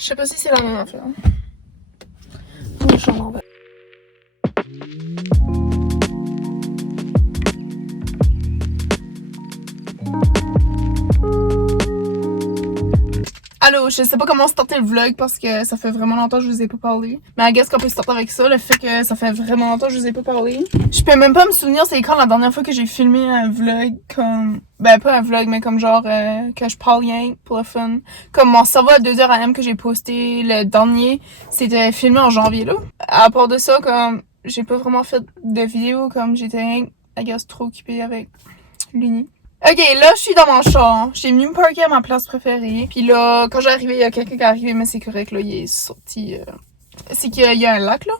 Je sais pas si c'est la même affaire. Oui, je m'en vais. Allô, je sais pas comment starter le vlog parce que ça fait vraiment longtemps que je vous ai pas parlé. Mais I guess qu'on peut starter avec ça, le fait que ça fait vraiment longtemps que je vous ai pas parlé. Je peux même pas me souvenir c'est quand la dernière fois que j'ai filmé un vlog comme... Ben pas un vlog, mais comme genre que je parle rien pour le fun. Comme mon cerveau à 2h AM que j'ai posté le dernier, c'était filmé en janvier là. À part de ça, comme j'ai pas vraiment fait de vidéo comme j'étais, I guess, trop occupée avec l'uni. Ok, là, je suis dans mon char. J'ai venu me parker à ma place préférée. Puis là, quand j'arrivais, il y a quelqu'un qui est arrivé, mais c'est correct, là, il est sorti. C'est qu'il y a un lac, là.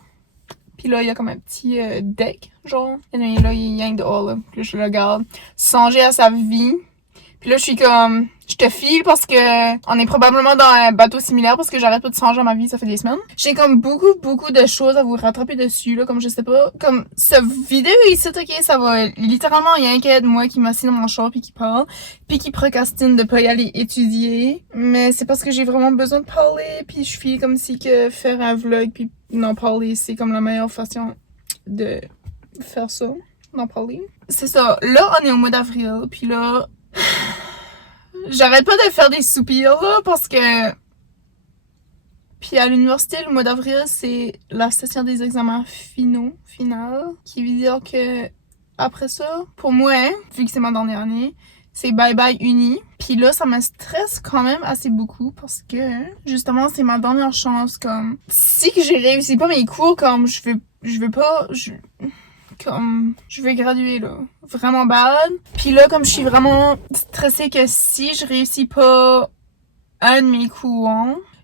Puis là, il y a comme un petit deck, genre. Et là, il y a un dehors, là. Puis là, je le regarde. Songer à sa vie. Puis là, je suis comme... Je te file parce que on est probablement dans un bateau similaire parce que j'arrête pas de songer à ma vie, ça fait des semaines. J'ai comme beaucoup de choses à vous rattraper dessus, là, comme je sais pas. Comme, ce vidéo ici, ok, ça va littéralement rien qu'être moi qui m'assieds dans mon char puis qui parle, puis qui procrastine de pas y aller étudier. Mais c'est parce que j'ai vraiment besoin de parler, puis je file comme si que faire un vlog puis n'en parler, c'est comme la meilleure façon de faire ça, d'en parler. C'est ça, là, on est au mois d'avril, puis là... J'arrête pas de faire des soupirs, là, parce que... Puis à l'université, le mois d'avril, c'est la session des examens finale, qui veut dire que après ça, pour moi, hein, vu que c'est ma dernière année, c'est bye-bye uni. Puis là, ça me stresse quand même assez beaucoup parce que, justement, c'est ma dernière chance, comme... Si que j'ai réussi pas mes cours, comme, je veux pas... Comme, je vais graduer, là. Vraiment bad. Puis là, comme je suis vraiment stressée que si je réussis pas un de mes cours,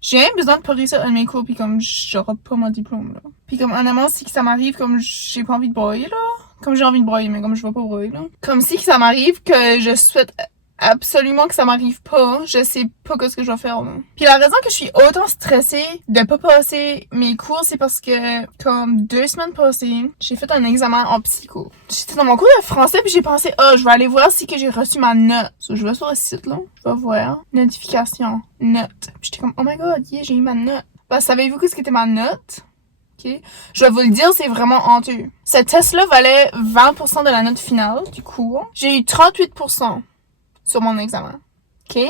j'ai même besoin de pas réussir un de mes cours, puis comme j'aurai pas mon diplôme, là. Puis comme, honnêtement, si que ça m'arrive, comme j'ai pas envie de broyer, là. Comme j'ai envie de broyer, mais comme je vais pas broyer, là. Comme si que ça m'arrive, que je souhaite absolument que ça m'arrive pas, je sais pas ce que je vais faire, là. Puis la raison que je suis autant stressée de pas passer mes cours, c'est parce que, comme 2 semaines passées, j'ai fait un examen en psycho. J'étais dans mon cours de français puis j'ai pensé, je vais aller voir si que j'ai reçu ma note. So, je vais sur le site, là. Je vais voir. Notification. Note. Puis j'étais comme, oh my god, yeah, j'ai eu ma note. Bah, savez-vous ce qu'était ma note? Okay. Je vais vous le dire, c'est vraiment honteux. Ce test-là valait 20% de la note finale du cours. J'ai eu 38% sur mon examen. OK?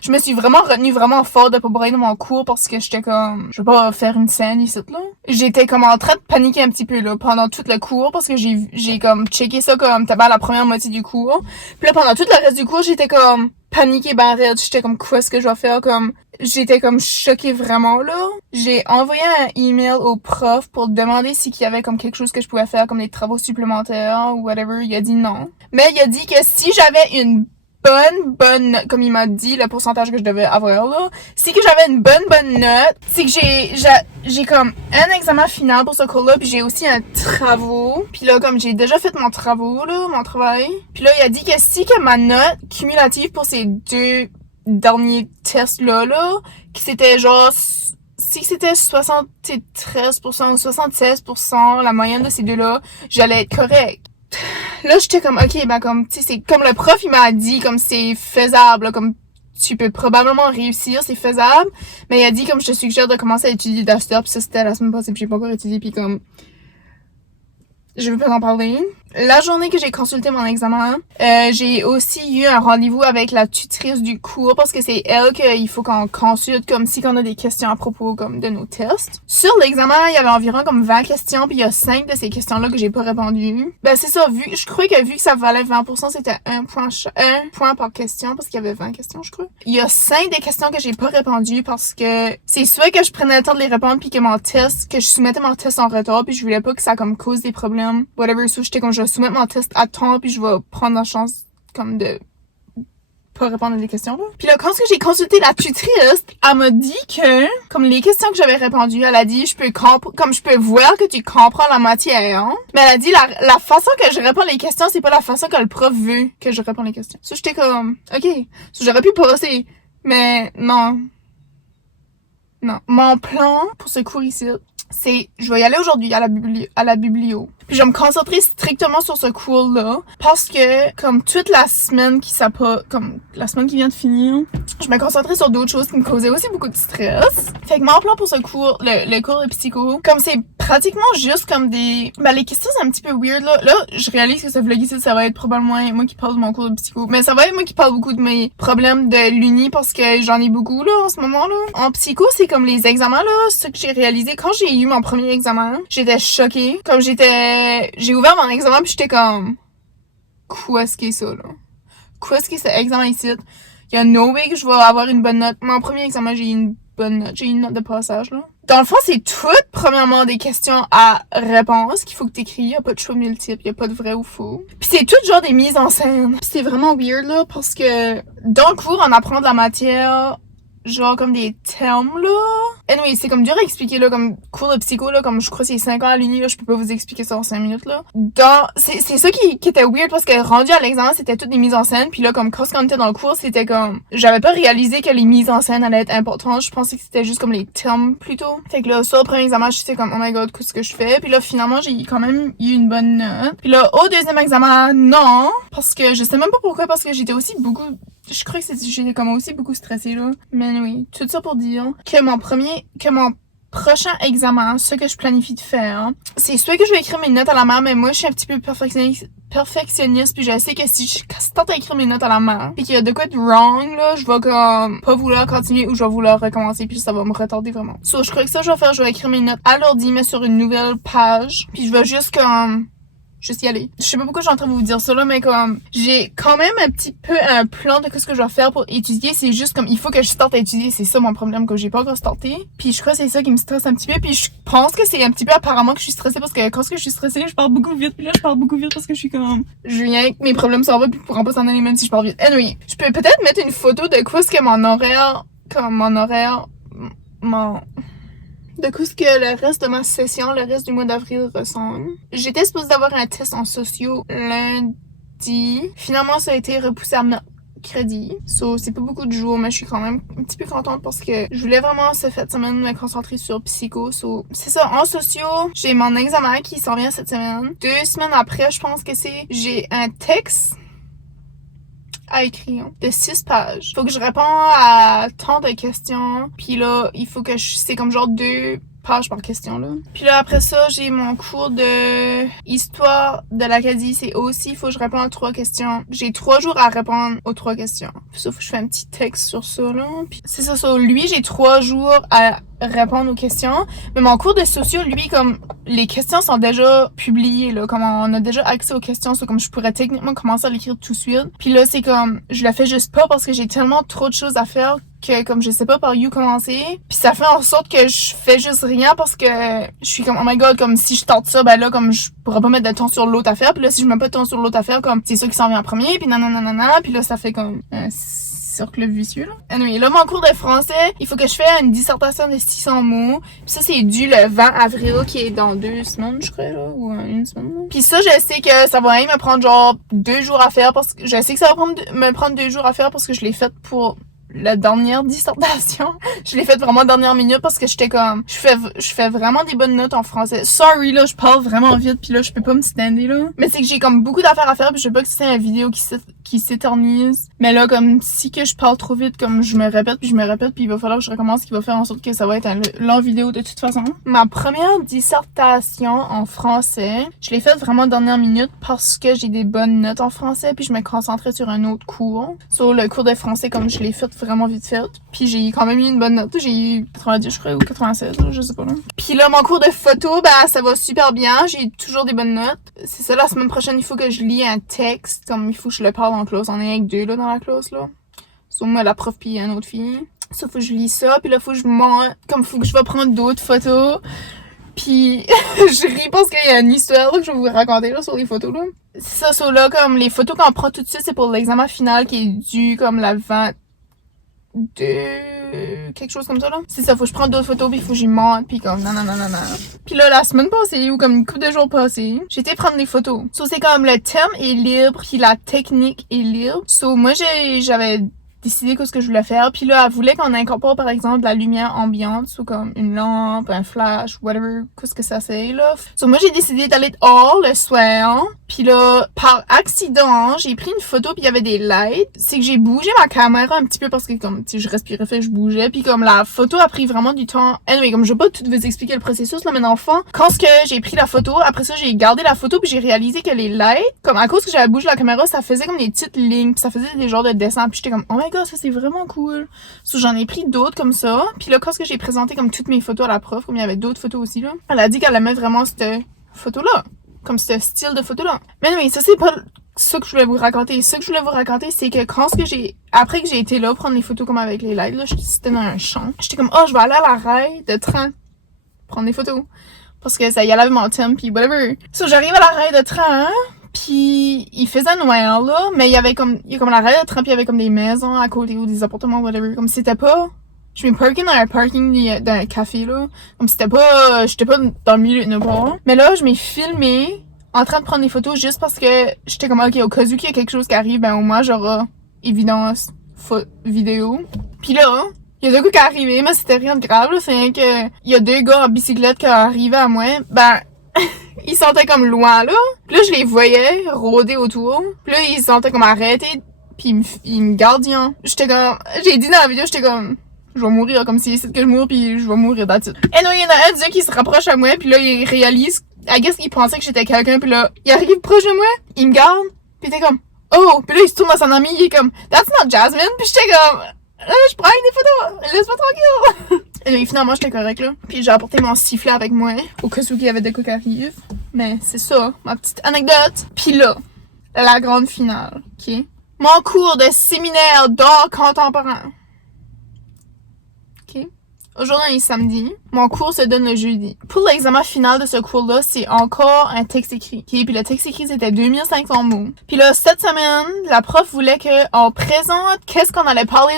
Je me suis vraiment retenue vraiment fort de pas brailler dans mon cours parce que j'étais comme... Je vais pas faire une scène ici, là. J'étais comme en train de paniquer un petit peu, là, pendant tout le cours parce que j'ai comme checké ça comme t'as la première moitié du cours. Puis là, pendant tout le reste du cours, j'étais comme paniquée ben raide. J'étais comme, quoi est-ce que je vais faire? Comme, j'étais comme choquée vraiment, là. J'ai envoyé un email au prof pour demander s'il y avait comme quelque chose que je pouvais faire, comme des travaux supplémentaires ou whatever. Il a dit non. Mais il a dit que si j'avais une bonne note, comme il m'a dit, le pourcentage que je devais avoir, là. C'est que j'avais une bonne note. C'est que j'ai comme un examen final pour ce cours-là, puis j'ai aussi un travaux. Puis là, comme j'ai déjà fait mon travaux, là, mon travail. Puis là, il a dit que si que ma note cumulative pour ces 2 derniers tests-là, là, que c'était genre... Si c'était 73% ou 76%, la moyenne de ces deux-là, j'allais être correct. Là, j'étais comme, ok, ben comme, tu sais, c'est comme le prof, il m'a dit, comme c'est faisable, là, comme tu peux probablement réussir, c'est faisable. Mais il a dit, comme je te suggère de commencer à étudier d'after, puis ça c'était la semaine passée, puis j'ai pas encore étudié, puis comme, je veux pas en parler. La journée que j'ai consulté mon examen, j'ai aussi eu un rendez-vous avec la tutrice du cours parce que c'est elle qu'il faut qu'on consulte comme si on a des questions à propos comme de nos tests. Sur l'examen, il y avait environ comme 20 questions puis il y a 5 de ces questions-là que j'ai pas répondu. Ben c'est ça, je crois que vu que ça valait 20%, c'était un point par question parce qu'il y avait 20 questions, je crois. Il y a 5 des questions que j'ai pas répondues parce que c'est soit que je prenais le temps de les répondre puis que que je soumettais mon test en retard puis je voulais pas que ça comme cause des problèmes. Whatever, so j'étais comme je vais soumettre mon test à temps puis je vais prendre la chance comme de pas répondre à des questions là. Puis là quand j'ai consulté la tutrice, elle m'a dit que comme les questions que j'avais répondues, elle a dit je peux voir que tu comprends la matière. Hein? Mais elle a dit la façon que je réponds les questions, c'est pas la façon que le prof veut que je réponds les questions. So j'étais comme OK, so j'aurais pu passer mais non. Non, mon plan pour ce cours ici, c'est je vais y aller aujourd'hui à la biblio. Puis je vais me concentrer strictement sur ce cours-là parce que comme toute la semaine comme la semaine qui vient de finir, je me concentrais sur d'autres choses qui me causaient aussi beaucoup de stress. Fait que mon plan pour ce cours, le cours de psycho, comme c'est pratiquement juste comme des... Ben les questions c'est un petit peu weird là. Là, je réalise que ce vlog ici, ça va être probablement moi qui parle de mon cours de psycho. Mais ça va être moi qui parle beaucoup de mes problèmes de l'uni parce que j'en ai beaucoup là en ce moment là. En psycho, c'est comme les examens là, ce que j'ai réalisé quand j'ai eu mon premier examen, j'étais choquée. Comme j'ai ouvert mon examen puis j'étais comme quoi est-ce qu'est ça là? Quoi est-ce qu'est ce examen ici? Il y a no way que je vais avoir une bonne note. Mon premier examen, j'ai eu une bonne note. J'ai eu une note de passage, là. Dans le fond, c'est tout, premièrement, des questions à réponse qu'il faut que t'écris. Il y a pas de choix multiple, il y a pas de vrai ou faux. Puis c'est tout genre des mises en scène. Puis c'est vraiment weird, là, parce que dans le cours, on apprend de la matière, genre comme des termes, là. Anyway, c'est comme dur à expliquer, là, comme cours de psycho, là, comme je crois que c'est 5 ans à l'uni, là, je peux pas vous expliquer ça en 5 minutes, là. C'est ça qui était weird, parce que rendu à l'examen, c'était toutes des mises en scène, puis là, comme quand on était dans le cours, c'était comme, j'avais pas réalisé que les mises en scène allaient être importantes, je pensais que c'était juste comme les termes, plutôt. Fait que là, sur le premier examen, j'étais comme, oh my god, qu'est-ce que je fais? Puis là, finalement, j'ai quand même eu une bonne note. Puis là, au deuxième examen, non, parce que je sais même pas pourquoi, parce que j'étais aussi beaucoup... Je crois que j'étais comme aussi beaucoup stressée, là. Mais oui, tout ça pour dire que mon prochain examen, ce que je planifie de faire, c'est soit que je vais écrire mes notes à la main, mais moi, je suis un petit peu perfectionniste, puis je sais que si je tente à écrire mes notes à la main, puis qu'il y a de quoi de wrong, là, je vais comme pas vouloir continuer ou je vais vouloir recommencer, puis ça va me retarder vraiment. So, je crois que ça, je vais écrire mes notes à l'ordi, mais sur une nouvelle page, puis je vais juste y aller. Je sais pas pourquoi je suis en train de vous dire ça là, mais comme j'ai quand même un petit peu un plan de ce que je dois faire pour étudier. C'est juste comme il faut que je starte à étudier. C'est ça mon problème, que j'ai pas encore starté. Puis je crois que c'est ça qui me stresse un petit peu. Puis je pense que c'est un petit peu apparemment que je suis stressée parce que quand je suis stressée, je parle beaucoup vite. Puis là, je parle beaucoup vite parce que je suis comme je viens que mes problèmes s'en vont puis pourront pas s'en aller même si je parle vite. Anyway, je peux peut-être mettre une photo de quoi est-ce que de coup, ce que le reste de ma session, le reste du mois d'avril ressemble. J'étais supposée d'avoir un test en sociaux lundi. Finalement, ça a été repoussé à mercredi. So, c'est pas beaucoup de jours, mais je suis quand même un petit peu contente parce que je voulais vraiment cette semaine me concentrer sur psycho. So, c'est ça. En sociaux, j'ai mon examen qui s'en vient cette semaine. 2 semaines après, je pense que j'ai un texte à écrire de 6 pages. Faut que je réponds à tant de questions. Puis là, il faut que c'est comme genre 2 pages par question, là. Puis là, après ça, j'ai mon cours de histoire de l'Acadie. C'est aussi, il faut que je réponde à 3 questions. J'ai 3 jours à répondre aux 3 questions. Sauf que je fais un petit texte sur ça, là. Puis c'est ça, sur lui, j'ai 3 jours à répondre aux questions. Mais mon cours de sociaux, lui, comme les questions sont déjà publiées, là, comme on a déjà accès aux questions, c'est comme je pourrais techniquement commencer à l'écrire tout de suite. Puis là, c'est comme, je le fais juste pas parce que j'ai tellement trop de choses à faire que comme je sais pas par où commencer. Puis ça fait en sorte que je fais juste rien parce que je suis comme, oh my god, comme si je tente ça, ben là, comme je pourrais pas mettre de temps sur l'autre affaire. Puis là, si je mets pas de temps sur l'autre affaire, comme c'est ça qui s'en vient en premier, puis nanana, puis là, ça fait comme cercle vicieux, là. Anyway, là, mon cours de français, il faut que je fasse une dissertation de 600 mots. Puis ça, c'est dû le 20 avril, qui est dans 2 semaines, je crois, là, ou 1 semaine, là. Puis ça, je sais que ça va même me prendre genre 2 jours à faire parce que je sais que ça va me prendre 2 jours à faire parce que je l'ai fait pour la dernière dissertation. Je l'ai faite vraiment dernière minute parce que j'étais comme je fais vraiment des bonnes notes en français. Sorry là, je parle vraiment vite puis là je peux pas me stander là. Mais c'est que j'ai comme beaucoup d'affaires à faire puis je veux pas que c'est une vidéo qui s'éternise. Mais là comme si que je parle trop vite, comme je me répète puis il va falloir que je recommence, ce qui va faire en sorte que ça va être une longue vidéo de toute façon. Ma première dissertation en français, je l'ai faite vraiment dernière minute parce que j'ai des bonnes notes en français puis je me concentrais sur un autre cours. Sur le cours de français, comme je l'ai fait vraiment vite fait. Puis j'ai quand même eu une bonne note. J'ai eu 90, je crois, ou 96, là, je sais pas, là. Puis là, mon cours de photo, ça va super bien. J'ai toujours des bonnes notes. C'est ça, la semaine prochaine, il faut que je lis un texte. Comme il faut que je le parle en classe. On est avec 2, là, dans la classe, là. Sauf moi, la prof, puis une autre fille. Ça, faut que je lis ça. Puis là, faut que je monte. Comme faut que je vais prendre d'autres photos. Puis je ris parce qu'il y a une histoire là, que je vais vous raconter là, sur les photos, là. C'est ça, là, comme les photos qu'on prend tout de suite, c'est pour l'examen final qui est dû comme la 20 de quelque chose comme ça, là. C'est ça, faut que je prenne d'autres photos puis il faut que j'y monte puis comme nanana. Puis là, la semaine passée ou comme une couple de jours passés, j'ai été prendre des photos. So, c'est comme le thème est libre puis la technique est libre. So, moi, j'avais décidé ce que je voulais faire. Puis là, elle voulait qu'on incorpore, par exemple, de la lumière ambiante, ou comme une lampe, un flash, whatever, qu'est-ce que ça c'est, là. So, moi, j'ai décidé d'aller dehors le soir. Puis là, par accident, j'ai pris une photo puis il y avait des lights. C'est que j'ai bougé ma caméra un petit peu parce que, comme, tu sais, je respirais, fait, je bougeais. Puis comme, la photo a pris vraiment du temps. Anyway, comme, je vais pas tout vous expliquer le processus, là, mais enfant, quand ce que j'ai pris la photo, après ça, j'ai gardé la photo puis j'ai réalisé que les lights, comme, à cause que j'avais bougé la caméra, ça faisait comme des petites lignes puis ça faisait des genres de dessins puis j'étais comme, oh my god, ça c'est vraiment cool. So, j'en ai pris d'autres comme ça. Puis là, quand ce que j'ai présenté comme toutes mes photos à la prof, comme il y avait d'autres photos aussi, là, elle a dit qu'elle aimait vraiment cette photo-là. Comme ce style de photo-là. Mais non, mais ça, c'est pas ça que je voulais vous raconter. Ce que je voulais vous raconter, c'est que quand après que j'ai été là, prendre des photos comme avec les lights, là, c'était dans un champ. J'étais comme, oh, je vais aller à la rail de train, prendre des photos. Parce que ça y allait avec mon thème, pis whatever. So, j'arrive à la rail de train, pis il faisait noir, là, mais il y a comme la rail de train, pis il y avait comme des maisons à côté, ou des appartements, whatever. Comme c'était pas... Je me parquais dans un parking d'un café, là. Comme j'étais pas dans le milieu de nulle part. Mais là, je m'ai filmé en train de prendre des photos juste parce que j'étais comme, ok, au cas où qu'il y a quelque chose qui arrive, ben au moins j'aurai évidence vidéo. Puis là, il y a deux gars qui arrivaient, mais c'était rien de grave, là. C'est rien que, il y a deux gars en bicyclette qui arrivaient à moi. Ben, ils sentaient comme loin, là. Puis là, je les voyais rôder autour. Puis là, ils sentaient comme arrêtés. Puis ils me gardiens. J'étais comme, j'ai dit dans la vidéo, j'étais comme, je vais mourir, comme si c'est que je mourre puis je vais mourir that's it. Et non, il y en a un d'eux qui se rapproche à moi puis là il réalise, I guess il pensait que j'étais quelqu'un puis là il arrive proche de moi, il me garde puis t'es comme oh, puis là il se tourne à son ami, il est comme that's not Jasmine, puis j'étais comme je prends des photos, laisse-moi tranquille. Et là, finalement j'étais correct là, puis j'ai apporté mon sifflet avec moi au cas où il y avait de quoi qui arrive. Mais c'est ça, ma petite anecdote. Puis là, la grande finale, ok? Mon cours de séminaire d'art contemporain. Aujourd'hui est samedi. Mon cours se donne le jeudi. Pour l'examen final de ce cours-là, c'est encore un texte écrit. OK? Puis le texte écrit, c'était 2500 mots. Puis là, cette semaine, la prof voulait qu'on présente qu'est-ce qu'on allait parler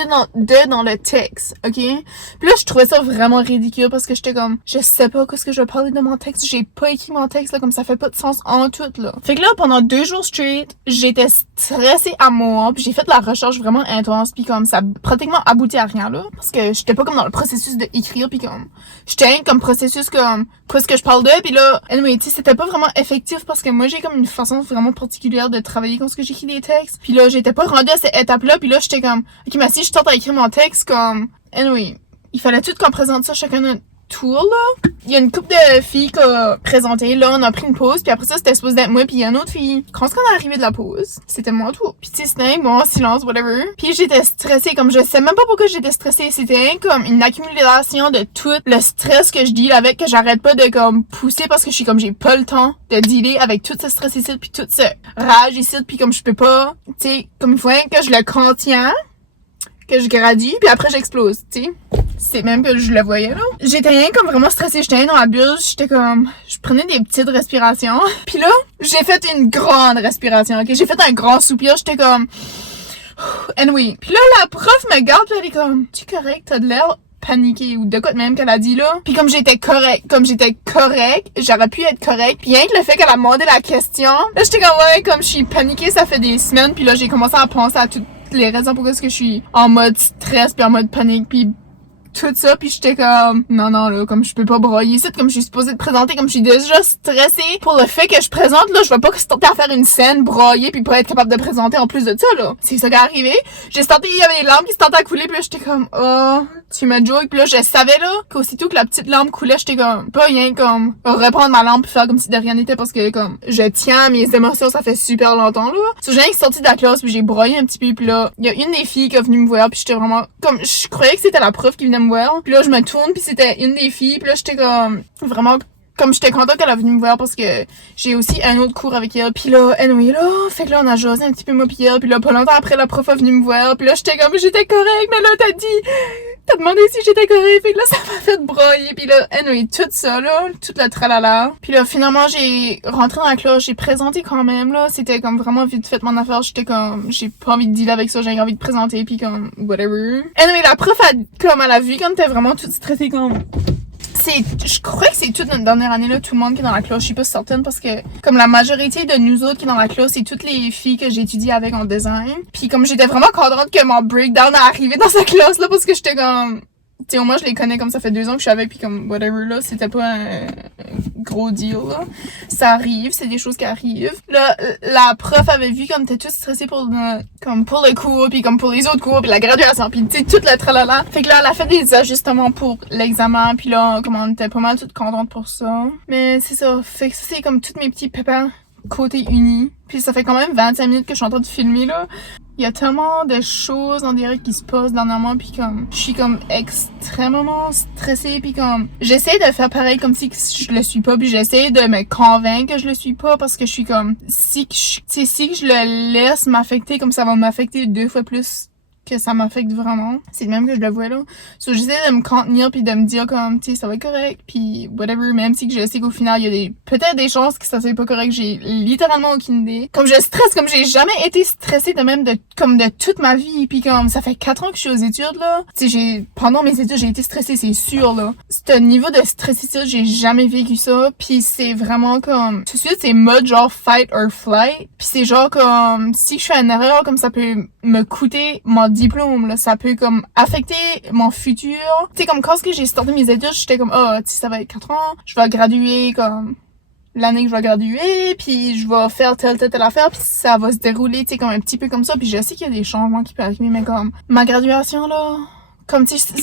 dans le texte. OK? Puis là, je trouvais ça vraiment ridicule parce que j'étais comme, je sais pas qu'est-ce que je vais parler de mon texte. J'ai pas écrit mon texte, là, comme ça fait pas de sens en tout, là. Fait que là, pendant 2 jours straight, j'étais stressée à mort. Puis j'ai fait de la recherche vraiment intense. Puis comme ça a pratiquement abouti à rien, là. Parce que j'étais pas comme dans le processus de écrire puis comme j'étais comme processus comme qu'est-ce que je parle de puis là anyway tu sais c'était pas vraiment effectif parce que moi j'ai comme une façon vraiment particulière de travailler quand j'écris des textes puis là j'étais pas rendue à cette étape là puis là j'étais comme ok mais si je tente à écrire mon texte comme anyway il fallait tout qu'on présente ça chacun notre tour là. Il y a une couple de filles qui a présenté, là on a pris une pause puis après ça c'était supposé d'être moi puis il y a une autre fille. Quand on est arrivé de la pause, c'était mon tour. Puis tu sais c'était bon silence whatever. Puis j'étais stressée comme je sais même pas pourquoi j'étais stressée, c'était comme une accumulation de tout le stress que je deal avec que j'arrête pas de comme pousser parce que je suis comme j'ai pas le temps de dealer avec tout ce stress ici puis toute ce rage ici puis comme je peux pas, tu sais comme il faut que je le contiens, que je gradue puis après j'explose, tu sais. C'est même que je le voyais, là. J'étais rien comme vraiment stressée. J'étais dans la bulle. J'étais comme... Je prenais des petites respirations. Puis là, j'ai fait une grande respiration, ok? J'ai fait un grand soupir. J'étais comme... Anyway. Puis là, la prof me garde pis elle est comme... Tu es correct? T'as de l'air paniqué ou de quoi de même qu'elle a dit, là. Puis comme j'étais correct, j'aurais pu être correct. Puis rien que le fait qu'elle a demandé la question... Là, j'étais comme... Ouais, comme je suis paniquée, ça fait des semaines. Puis là, j'ai commencé à penser à toutes les raisons pourquoi est-ce que je suis en mode stress puis en mode panique puis tout ça puis j'étais comme non là comme je peux pas broyer ici comme je suis supposée de présenter comme je suis déjà stressée pour le fait que je présente là je vais pas tenter à faire une scène broyer puis pas être capable de présenter en plus de ça là c'est ça qui est arrivé j'ai tenté il y avait des larmes qui se tentaient à couler puis là j'étais comme oh tu me joke puis là je savais là qu'aussitôt que la petite lampe coulait j'étais comme pas rien comme reprendre ma lampe puis faire comme si de rien n'était parce que comme je tiens mes émotions ça fait super longtemps là so, j'ai sorti de la classe puis j'ai broyé un petit peu puis là il y a une des filles qui est venue me voir puis j'étais vraiment comme je croyais que c'était la prof qui venait me voir puis là je me tourne puis c'était une des filles puis là j'étais comme vraiment comme j'étais contente qu'elle a venu me voir parce que j'ai aussi un autre cours avec elle puis là anyway là fait que là on a jasé un petit peu moi pis elle puis là pas longtemps après la prof est venue me voir puis là j'étais comme j'étais correcte mais là t'as demandé si j'étais correcte fait que là ça m'a fait broyer puis là anyway tout ça là tout le tralala puis là finalement j'ai rentré dans la classe j'ai présenté quand même là c'était comme vraiment vite fait mon affaire j'étais comme j'ai pas envie de dealer avec ça j'ai envie de présenter puis comme whatever anyway la prof elle a vu quand t'es vraiment toute stressée comme je crois que c'est toute notre dernière année, là, tout le monde qui est dans la classe. Je suis pas certaine parce que, comme la majorité de nous autres qui est dans la classe, c'est toutes les filles que j'ai étudié avec en design. Puis comme j'étais vraiment contente que mon breakdown est arrivé dans cette classe, là, parce que j'étais comme, tu sais, au moins je les connais comme ça fait 2 ans que je suis avec, puis comme whatever là, c'était pas un gros deal là. Ça arrive, c'est des choses qui arrivent. Là, la prof avait vu comme t'es tous stressés pour le cours, puis comme pour les autres cours, puis la graduation, puis tu sais tout le tralala. Fait que là, elle a fait des ajustements pour l'examen, puis là, comme on était pas mal toutes contentes pour ça. Mais c'est ça, fait que ça c'est comme tous mes petits pépins côté uni. Puis ça fait quand même 25 minutes que je suis en train de filmer là. Il y a tellement de choses en direct qui se passent dernièrement, puis comme je suis comme extrêmement stressée, puis comme j'essaie de faire pareil comme si je le suis pas, puis j'essaie de me convaincre que je le suis pas parce que je suis comme si je le laisse m'affecter, comme ça va m'affecter 2 fois plus que ça m'affecte vraiment. C'est le même que je le vois là. So, j'essaie de me contenir puis de me dire comme, tu sais, ça va être correct puis whatever, même si que je sais qu'au final, il y a peut-être des chances que ça soit pas correct, j'ai littéralement aucune idée. Comme je stresse, comme j'ai jamais été stressée de même de toute ma vie, puis comme ça fait 4 ans que je suis aux études là. Tu sais, pendant mes études, j'ai été stressée, c'est sûr là. Ce niveau de stress ici, j'ai jamais vécu ça, puis c'est vraiment comme tout de suite c'est mode genre fight or flight, puis c'est genre comme si je fais une erreur, comme ça peut me coûter mon diplôme là, ça peut comme affecter mon futur. Tu sais, comme quand j'ai starté mes études, j'étais comme tu sais, ça va être 4 ans, je vais graduer comme l'année que je vais graduer, puis je vais faire telle affaire, puis ça va se dérouler, tu sais, comme un petit peu comme ça, puis je sais qu'il y a des changements qui peuvent arriver, mais comme ma graduation là, comme tu sais,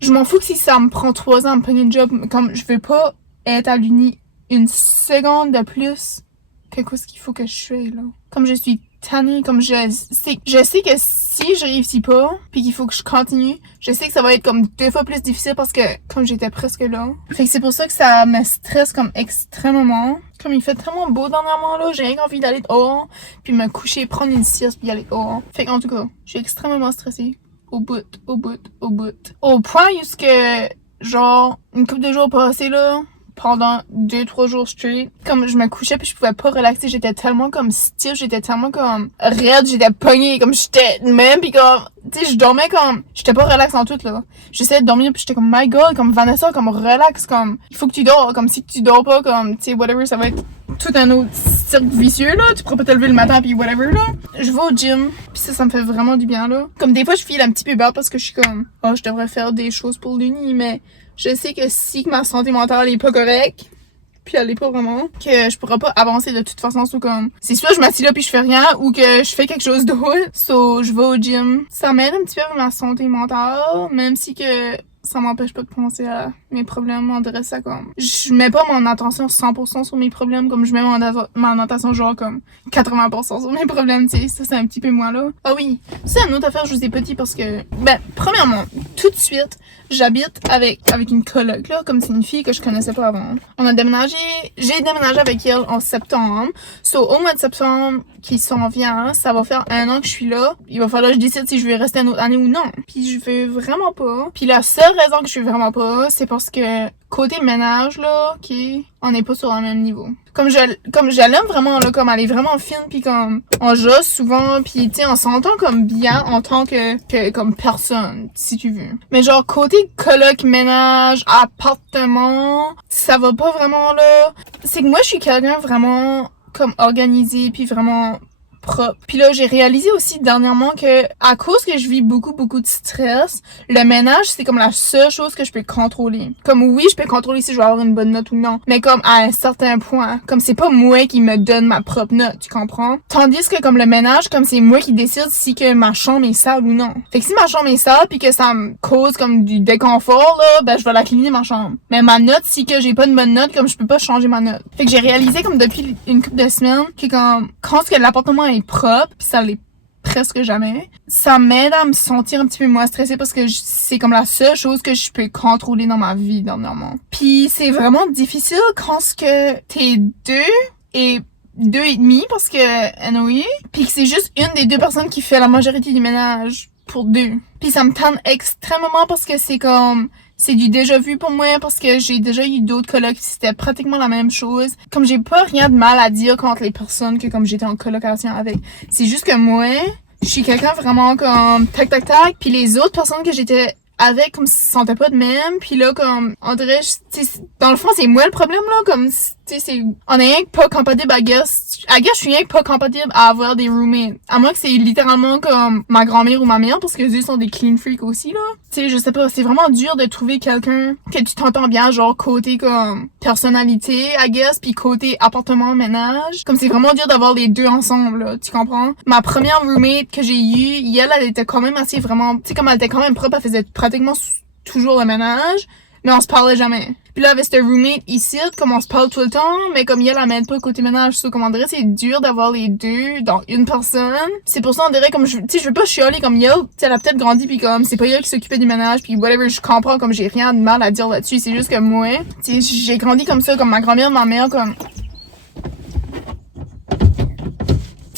je m'en fous que si ça me prend 3 ans à me prendre une job, comme je veux pas être à l'uni une seconde de plus que qu'est-ce qu'il faut que je fasse là. Comme je suis tannée, comme je sais que si je réussis pas, puis qu'il faut que je continue, je sais que ça va être comme 2 fois plus difficile parce que comme j'étais presque là. Fait que c'est pour ça que ça me stresse comme extrêmement. Comme il fait tellement beau dernièrement là, j'ai rien envie d'aller dehors, puis me coucher, prendre une sieste puis aller dehors. Fait qu'en tout cas, je suis extrêmement stressée. Au bout. Au point où que, genre, une couple de jours passés là, pendant 2-3 jours straight, comme je me couchais puis je pouvais pas relaxer, j'étais tellement comme stiff, j'étais tellement comme raide, j'étais pognée, comme j'étais même, puis comme tu sais, je dormais comme j'étais pas relax en tout là. J'essayais de dormir puis j'étais comme my god, comme Vanessa, comme relax, comme il faut que tu dors, comme si tu dors pas, comme tu sais whatever, ça va être tout un autre cercle vicieux là, tu pourras pas te lever le matin puis whatever là. Je vais au gym puis ça me fait vraiment du bien là. Comme des fois je file un petit peu bad parce que je suis comme je devrais faire des choses pour l'uni, mais je sais que si ma santé mentale est pas correcte, puis elle est pas vraiment, que je pourrais pas avancer de toute façon, so comme c'est soit je m'assis là puis je fais rien, ou que je fais quelque chose d'autre. So je vais au gym. Ça m'aide un petit peu avec ma santé mentale, même si que ça m'empêche pas de penser à mes problèmes. On dirait ça comme je mets pas mon attention 100% sur mes problèmes, comme je mets mon attention genre comme 80% sur mes problèmes, tu sais. Ça c'est un petit peu moi là. Ah oui, c'est une autre affaire, je vous ai pas dit parce que premièrement, tout de suite, j'habite avec une coloc là, comme c'est une fille que je connaissais pas avant. J'ai déménagé avec elle en septembre. So au mois de septembre qui s'en vient, ça va faire 1 an que je suis là. Il va falloir que je décide si je vais rester une autre année ou non. Puis je veux vraiment pas. Puis la seule raison que je veux vraiment pas, c'est parce que côté ménage là, on n'est pas sur le même niveau. Comme je l'aime vraiment là, comme elle est vraiment fine, puis comme on jase souvent, puis tu sais on s'entend comme bien en tant que comme personne, si tu veux. Mais genre côté coloc, ménage, appartement, ça va pas vraiment là. C'est que moi je suis quelqu'un vraiment comme organisé puis vraiment propre. Puis là, j'ai réalisé aussi dernièrement que à cause que je vis beaucoup de stress, le ménage, c'est comme la seule chose que je peux contrôler. Comme oui, je peux contrôler si je vais avoir une bonne note ou non, mais comme à un certain point. Comme c'est pas moi qui me donne ma propre note, tu comprends? Tandis que comme le ménage, comme c'est moi qui décide si que ma chambre est sale ou non. Fait que si ma chambre est sale puis que ça me cause comme du déconfort, là, je vais la cleaner ma chambre. Mais ma note, si que j'ai pas une bonne note, comme je peux pas changer ma note. Fait que j'ai réalisé comme depuis une couple de semaines que quand que l'appartement est propre, pis ça l'est presque jamais, ça m'aide à me sentir un petit peu moins stressée parce que c'est comme la seule chose que je peux contrôler dans ma vie dernièrement. Puis c'est vraiment difficile quand que t'es 2 et 2,5 parce que anyway, puis que c'est juste une des 2 personnes qui fait la majorité du ménage pour 2. Puis ça me tente extrêmement parce que c'est du déjà vu pour moi parce que j'ai déjà eu d'autres colocs, c'était pratiquement la même chose. Comme j'ai pas rien de mal à dire contre les personnes que comme j'étais en colocation avec. C'est juste que moi, je suis quelqu'un vraiment comme tac, puis les autres personnes que j'étais avec comme si ça sentait pas de même, puis là comme on dirait dans le fond c'est moi le problème là, comme tu sais c'est on est rien que pas compatible I guess je suis rien que pas compatible à avoir des roommates, à moins que c'est littéralement comme ma grand-mère ou ma mère parce que eux sont des clean freaks aussi là. Tu sais je sais pas, c'est vraiment dur de trouver quelqu'un que tu t'entends bien, genre côté comme personnalité I guess, puis côté appartement ménage, comme c'est vraiment dur d'avoir les deux ensemble là, tu comprends? Ma première roommate que j'ai eue, elle était quand même assez vraiment, tu sais comme elle était quand même propre, elle faisait pratiquement toujours le ménage, mais on se parlait jamais. Puis là, avec cette roommate ici, comme on se parle tout le temps, mais comme elle m'aide pas côté ménage, ça, comme on dirait, c'est dur d'avoir les deux dans une personne. C'est pour ça, on dirait, comme, tu sais, je veux pas chialer comme elle, tu sais, elle a peut-être grandi, puis comme, c'est pas elle qui s'occupait du ménage, puis whatever, je comprends, comme, j'ai rien de mal à dire là-dessus, c'est juste que moi, tu sais, j'ai grandi comme ça, comme ma grand-mère, ma mère, comme,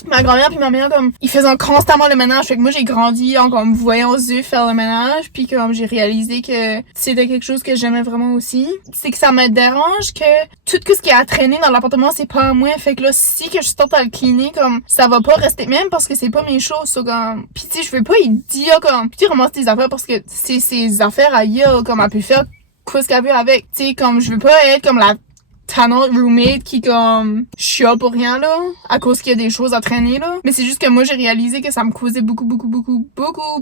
ma grand-mère puis ma mère comme ils faisaient constamment le ménage, fait que moi j'ai grandi en comme voyant aux yeux faire le ménage, puis comme j'ai réalisé que c'était quelque chose que j'aimais vraiment aussi. C'est que ça me dérange que tout ce qui a traîné dans l'appartement c'est pas à moi, fait que là si que je tente à le cleaner comme ça va pas rester même parce que c'est pas mes choses, ça comme puis tu sais je veux pas y dire comme puis tu ramasses tes affaires parce que c'est ses affaires ailleurs, comme elle peut faire quoi ce qu'elle veut avec, tu sais comme je veux pas être comme la tannante roommate qui comme chiale pour rien là à cause qu'il y a des choses à traîner là, mais c'est juste que moi j'ai réalisé que ça me causait beaucoup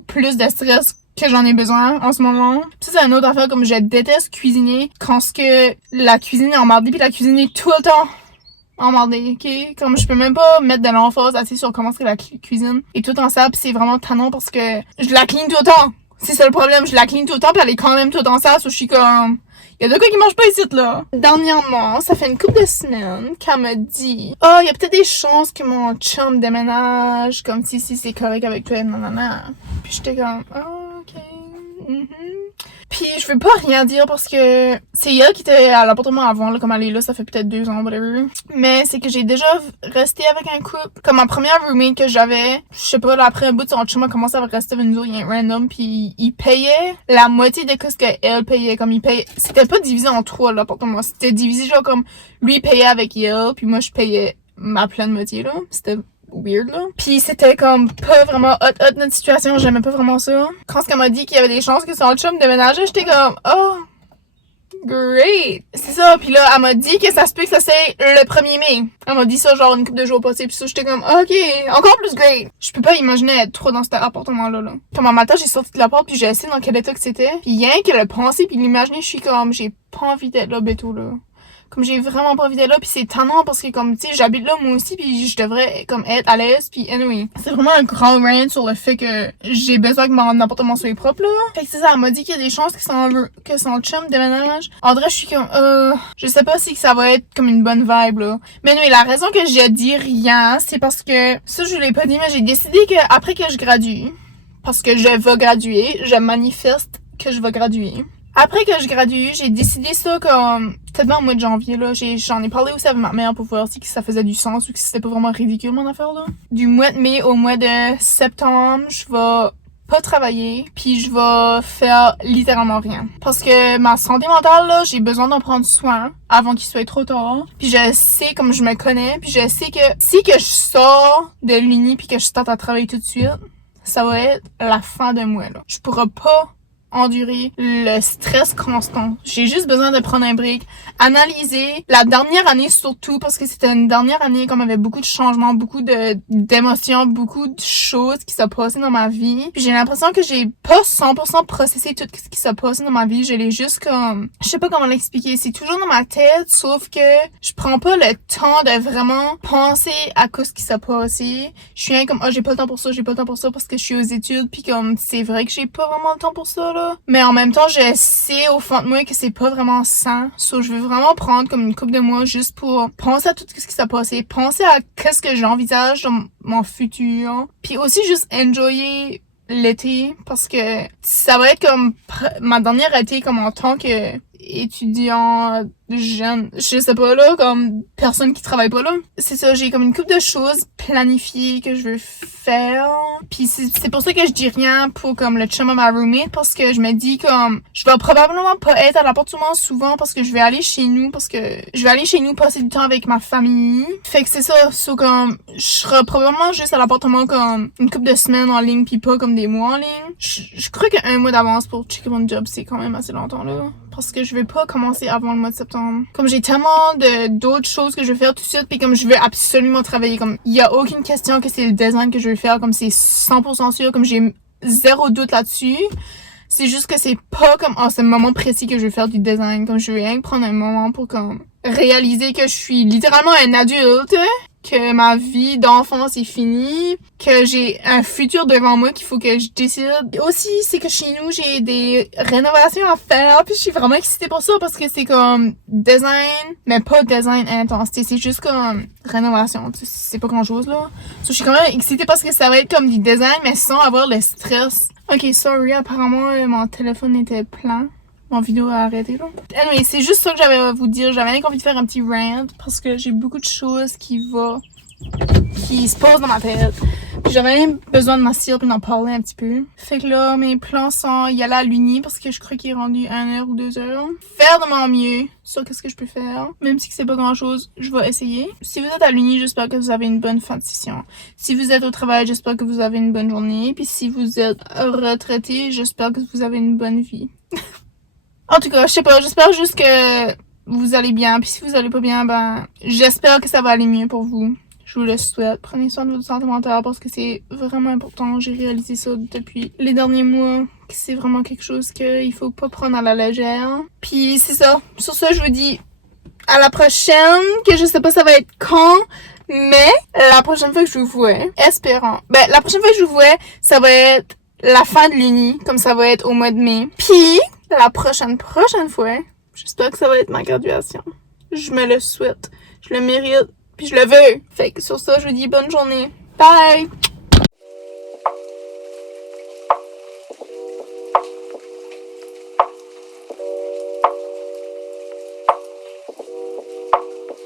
plus de stress que j'en ai besoin en ce moment. Puis ça c'est une autre affaire, comme je déteste cuisiner quand ce que la cuisine est emmerdée, puis la cuisine est tout le temps emmerdée, ok? Comme je peux même pas mettre de l'emphase assez sur comment c'est la cuisine et tout en ça, puis c'est vraiment tannant parce que je la clean tout le temps. C'est ça le problème, je la clean tout le temps, puis elle est quand même tout en ça, so je suis comme il y a de quoi qui mangent pas ici, là. Dernièrement, ça fait une couple de semaines qu'elle me dit « Oh, il y a peut-être des chances que mon chum déménage, comme si c'est correct avec toi, nanana. » Puis j'étais comme « Oh, ok. Puis je veux pas rien dire parce que c'est elle qui était à l'appartement avant, là, comme elle est là, ça fait peut-être 2 ans, whatever. Mais c'est que j'ai déjà resté avec un couple. Comme ma première roommate que j'avais, je sais pas, là, après un bout de son chum a commencé à rester avec nous autres, il y a un random, puis il payait la moitié de ce qu'elle payait. Comme il payait, c'était pas divisé en 3 l'appartement, c'était divisé genre comme lui payait avec elle, puis moi je payais ma pleine moitié, là. C'était weird là. Puis c'était comme pas vraiment hot notre situation, j'aimais pas vraiment ça. Quand ce qu'elle m'a dit qu'il y avait des chances que son chum déménageait, j'étais comme oh great. C'est ça, puis là elle m'a dit que ça se peut que ça c'est le 1er mai. Elle m'a dit ça genre une couple de jours passés, puis ça j'étais comme OK, encore plus great. Je peux pas imaginer être trop dans cet appartement là. Comme un matin, j'ai sorti de la porte puis j'ai essayé dans quel état que c'était. Puis rien que le penser puis l'imaginer, je suis comme j'ai pas envie d'être là béto là. Comme j'ai vraiment pas envie d'être là, puis c'est tannant parce que comme tu sais j'habite là moi aussi, puis je devrais comme être à l'aise, puis anyway c'est vraiment un grand rant sur le fait que j'ai besoin que mon appartement soit propre là. Fait que c'est ça, elle m'a dit qu'il y a des chances que son chum déménage. En vrai je suis comme je sais pas si ça va être comme une bonne vibe là. Mais anyway, la raison que j'ai dit rien, c'est parce que ça je l'ai pas dit, mais j'ai décidé que après que je gradue, parce que je vais graduer, je manifeste que je vais graduer. Après que je gradue, j'ai décidé ça comme peut-être dans le mois de janvier là, j'en ai parlé aussi avec ma mère pour voir si ça faisait du sens ou si c'était pas vraiment ridicule mon affaire là. Du mois de mai au mois de septembre, je vais pas travailler, puis je vais faire littéralement rien. Parce que ma santé mentale là, j'ai besoin d'en prendre soin avant qu'il soit trop tard. Puis je sais, comme je me connais, puis je sais que si que je sors de l'uni puis que je starte à travailler tout de suite, ça va être la fin de moi là. Je pourrai pas endurer le stress constant. J'ai juste besoin de prendre un break, analyser la dernière année surtout parce que c'était une dernière année comme avait beaucoup de changements, beaucoup d'émotions, beaucoup de choses qui s'est passé dans ma vie. Puis j'ai l'impression que j'ai pas 100% processé tout ce qui s'est passé dans ma vie. Je l'ai juste comme, je sais pas comment l'expliquer. C'est toujours dans ma tête, sauf que je prends pas le temps de vraiment penser à ce qui s'est passé. Je suis rien comme, j'ai pas le temps pour ça, j'ai pas le temps pour ça parce que je suis aux études. Puis comme, c'est vrai que j'ai pas vraiment le temps pour ça là. Mais en même temps, je sais au fond de moi que c'est pas vraiment sain. So, je veux vraiment prendre comme une couple de mois juste pour penser à tout ce qui s'est passé, penser à qu'est-ce que j'envisage dans mon futur. Puis aussi juste enjoyer l'été parce que ça va être comme ma dernière été comme en tant que étudiant jeune, je sais pas là, comme personne qui travaille pas là. C'est ça, j'ai comme une couple de choses planifiées que je veux faire. Puis c'est pour ça que je dis rien pour comme le chum à ma roommate, parce que je me dis comme je vais probablement pas être à l'appartement souvent parce que je vais aller chez nous passer du temps avec ma famille. Fait que c'est ça, so comme je serai probablement juste à l'appartement comme une couple de semaines en ligne puis pas comme des mois en ligne. Je crois qu'un mois d'avance pour checker mon job, c'est quand même assez longtemps là. Parce que je vais pas commencer avant le mois de septembre. Comme j'ai tellement d'autres choses que je vais faire tout de suite, puis comme je veux absolument travailler, comme il y a aucune question que c'est le design que je vais faire, comme c'est 100% sûr, comme j'ai zéro doute là-dessus. C'est juste que c'est pas comme en ce moment précis que je vais faire du design. Comme je vais rien prendre un moment pour comme réaliser que je suis littéralement un adulte, que ma vie d'enfance est finie, que j'ai un futur devant moi qu'il faut que je décide. Et aussi, c'est que chez nous, j'ai des rénovations à faire, puis je suis vraiment excitée pour ça parce que c'est comme design, mais pas design intense, c'est juste comme rénovation, c'est pas grand chose là. So, je suis quand même excitée parce que ça va être comme du design, mais sans avoir le stress. Ok, sorry, apparemment mon téléphone était plein. Mon vidéo a arrêté là. Anyway, c'est juste ça que j'avais à vous dire. J'avais rien envie de faire un petit rant parce que j'ai beaucoup de choses qui se passent dans ma tête. Puis j'avais besoin de m'asseoir puis d'en parler un petit peu. Fait que là, mes plans sont y aller à l'uni parce que je crois qu'il est rendu 1 heure ou 2 heures. Faire de mon mieux sur qu'est-ce que je peux faire. Même si c'est pas grand chose, je vais essayer. Si vous êtes à l'uni, j'espère que vous avez une bonne fin de session. Si vous êtes au travail, j'espère que vous avez une bonne journée. Puis si vous êtes retraité, j'espère que vous avez une bonne vie. En tout cas, je sais pas, j'espère juste que vous allez bien. Puis si vous allez pas bien, ben, j'espère que ça va aller mieux pour vous. Je vous le souhaite. Prenez soin de votre santé mentale parce que c'est vraiment important. J'ai réalisé ça depuis les derniers mois. Que c'est vraiment quelque chose qu'il faut pas prendre à la légère. Puis c'est ça. Sur ça, je vous dis à la prochaine. Que je sais pas ça va être quand. Mais la prochaine fois que je vous vois, espérant. Ben, la prochaine fois que je vous vois, ça va être la fin de l'uni. Comme ça va être au mois de mai. Puis la prochaine fois, j'espère que ça va être ma graduation. Je me le souhaite. Je le mérite. Puis je le veux. Fait que sur ça, je vous dis bonne journée. Bye!